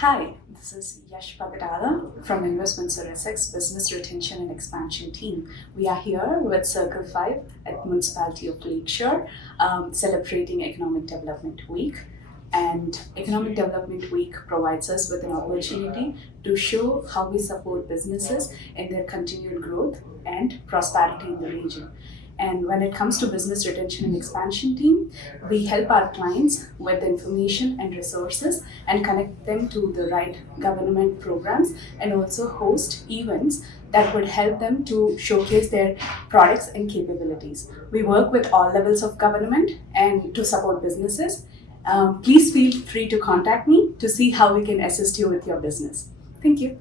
Hi, this is Yash Pagadala from Windsor-Essex Business Retention and Expansion Team. We are here with Circle 5 at Municipality of Lakeshore, celebrating Economic Development Week. And Economic Development Week provides us with an opportunity to show how we support businesses in their continued growth and prosperity in the region. And when it comes to business retention and expansion team, we help our clients with information and resources and connect them to the right government programs and also host events that would help them to showcase their products and capabilities. We work with all levels of government and to support businesses. Please feel free to contact me to see how we can assist you with your business. Thank you.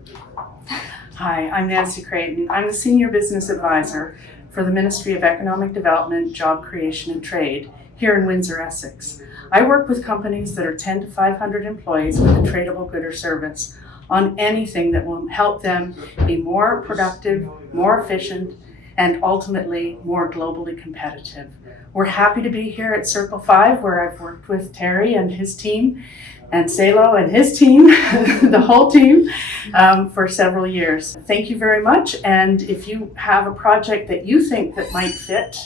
Hi, I'm Nancy Creighton. I'm the Senior Business Advisor for the Ministry of Economic Development, Job Creation and Trade here in Windsor-Essex. I work with companies that are 10 to 500 employees with a tradable good or service on anything that will help them be more productive, more efficient, and ultimately more globally competitive. We're happy to be here at Circle 5, where I've worked with Terry and his team, and Salo and his team, the whole team, for several years. Thank you very much, and if you have a project that you think that might fit,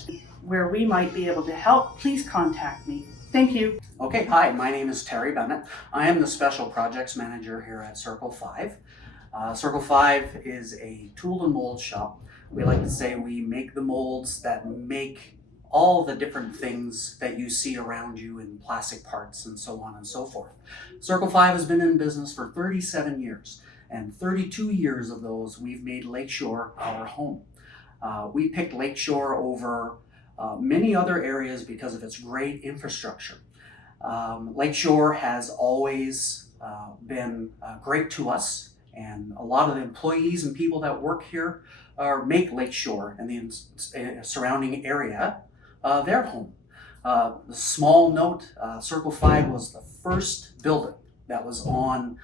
where we might be able to help, please contact me. Thank you. Okay, hi, my name is Terry Bennett. I am the Special Projects Manager here at Circle 5. Circle 5 is a tool and mold shop. We like to say we make the molds that make all the different things that you see around you in plastic parts and so on and so forth. Circle 5 has been in business for 37 years, and 32 years of those we've made Lakeshore our home. We picked Lakeshore over many other areas because of its great infrastructure. Lakeshore has always been great to us, and a lot of the employees and people that work here make Lakeshore and the surrounding area their home. The small note, Circle 5 was the first building that was on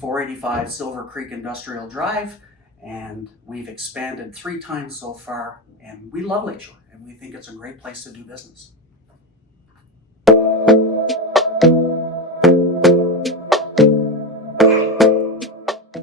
485 Silver Creek Industrial Drive, and we've expanded 3 times so far, and we love Lakeshore, and we think it's a great place to do business.